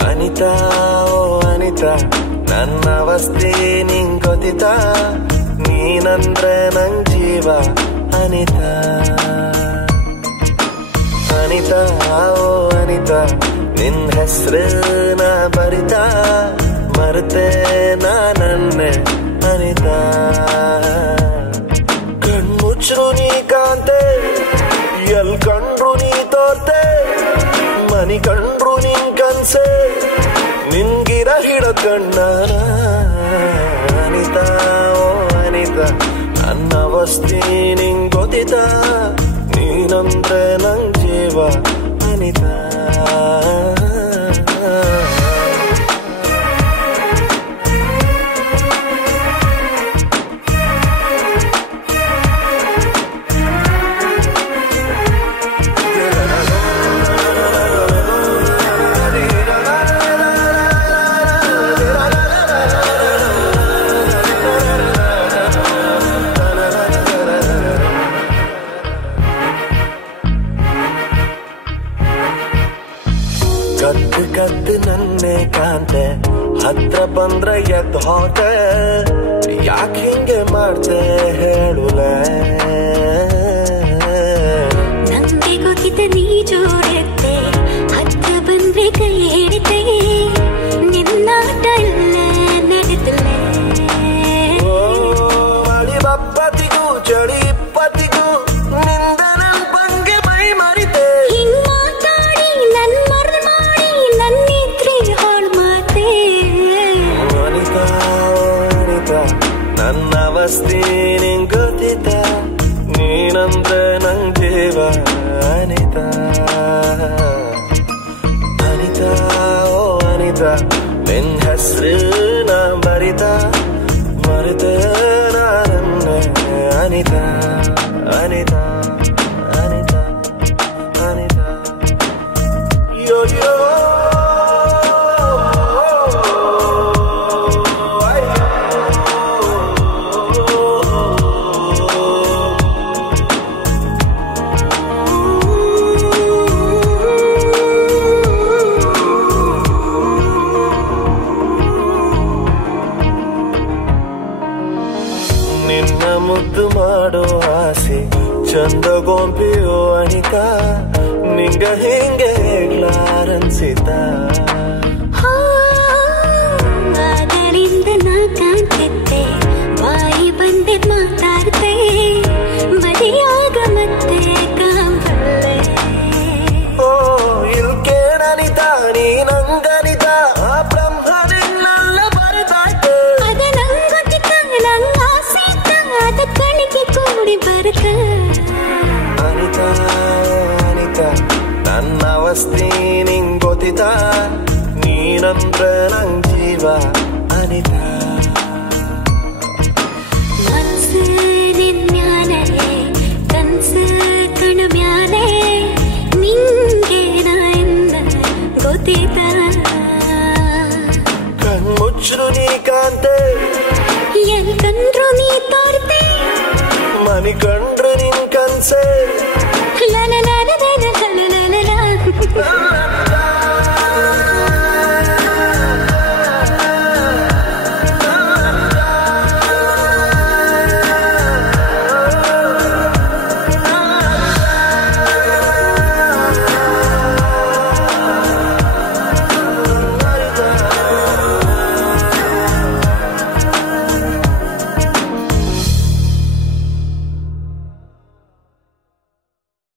ಅನಿತಾ ಓ ಅನಿತಾ ನನ್ನ ಅವಸ್ಥೆ ನಿಂಗ್ ಗೊತ್ತಿತಾ ನೀನಂದ್ರೆ ನಂಗ್ ಜೀವ ಅನಿತಾ ಅನಿತಾ ಓ ಅನಿತಾ ನಿನ್ ಹೆಸ್ರನ್ನ ಬರಿತಾ ಮರೆತೆ ನಾನನ್ನೆ ಅನಿತಾ ಕಣ್ಮುಚ್ರು ನೀ ಕಾಂತೆ ಎಲ್ ಕಂಡ್ರು ನೀ ತೋರ್ತೆ ಮನಿ ಕಂಡ್ರು ನಿನ್ ಕನ್ಸೆ ನಿನ್ಗಿರ ಹಿಡದ್ ಕಣ್ಣ ಅನಿತಾ ಓ ಅನಿತಾ ನನ್ನ ಅವಸ್ಥೆ ನಿಂಗ್ ಗೊತ್ತಿತಾ ನೀನಂದ್ರೆ ನಂಗ್ ಜೀವ ಅನಿತಾ ಕದ್ದು ಕದ್ದು ನನ್ನೆ ಕಾಂತೆ ಹತ್ರ ಬಂದ್ರೆ ಎದ್ದು ಹೋತೆ ಯಾಕೆ ಹಿಂಗೆ ಮಾಡ್ತೆ ಹೇಳುಲೆ ನಂಗೆ ಗೊತ್ತಿದ್ದ ನೀ ಜೋಡೆತ್ತೆ ಹತ್ರ ಬಂದ್ರೆ ಕೈ ಹಿಡಿತೆ ನಿನ್ನಾಟ ಎಲ್ಲ ನಡೆದಿಲ್ಲ ಮಳಿ ಬಪ್ಪತಿಗೂ ಚಳಿ ಇಪ್ಪತ್ತಿಗೂ ನಿಂದ ನನ್ ಬಂಗೆ ಮೈ ಮರಿತೆ ಹಿಂಗ್ ಮಾತಾಡಿ ನನ್ ಮರ್ದು ಮಾಡಿ ನನ್ನಿದ್ರೆ ಹಾಳು ಮಾತೆ ಅನಿತಾ ಅನಿತಾ ನನ್ನ ಅವಸ್ಥೆ ನಿಂಗ್ ಗೊತ್ತಿತಾ ನೀನಂದ್ರೆ ನಂಗ್ ಜೀವ ಅನಿತಾ ಅನಿತಾ ಓ ಅನಿತಾ ನಿನ್ ಹೆಸ್ರನ್ನ ಬರಿತಾ ಮರೆತೆ ನಾನನ್ನೆ ಅನಿತಾ ಅನಿತಾ ಅನಿತಾ ಅನಿತಾ ಯೋ ಯೋ ನಿನ್ನ ಮುದ್ದು ಮಾಡೋ ಆಸೆ ಚಂದ ಗೊಂಬೆಯೋ ಅನಿತಾ ನಿಂಗ ಹಿಂಗೆ ಹೇಗ್ಲಾರನ್ಸಿತಾ ಆಗಲಿಂದ ನಾ ಕಾಣ್ತಿದ್ದೆ ಬಾಯಿ ಬಂದಿದ್ ಮಾತಾಡ್ತೆ ಮರೆಯಾಗ ಮತ್ತೆ ಕಾಂಬಲ್ಲೆ ಓ ಇಲ್ಕೇನನಿತಾ ನೀ ನಂಗನಿತಾ ಆ ಬ್ರಹ್ಮ ನಿನ್ನೆಲ್ಲ ಬರೆದಾಯ್ತು ಅದ ನಂಗ್ ಗೊತ್ತಿತ್ತ ನಂಗ್ ಆಸೆ ಇತ್ತ ಅದ ಕಳಿಗೆ ಕೂಡಿ ಬರ್ಕ ಅನಿತಾ ಅನಿತಾ ನನ್ನ ಅವಸ್ಥೆ ನಿಂಗ್ ಗೊತ್ತಿತಾ ನೀನಂದ್ರೆ ನಂಗ್ ಜೀವ ಅನಿತಾ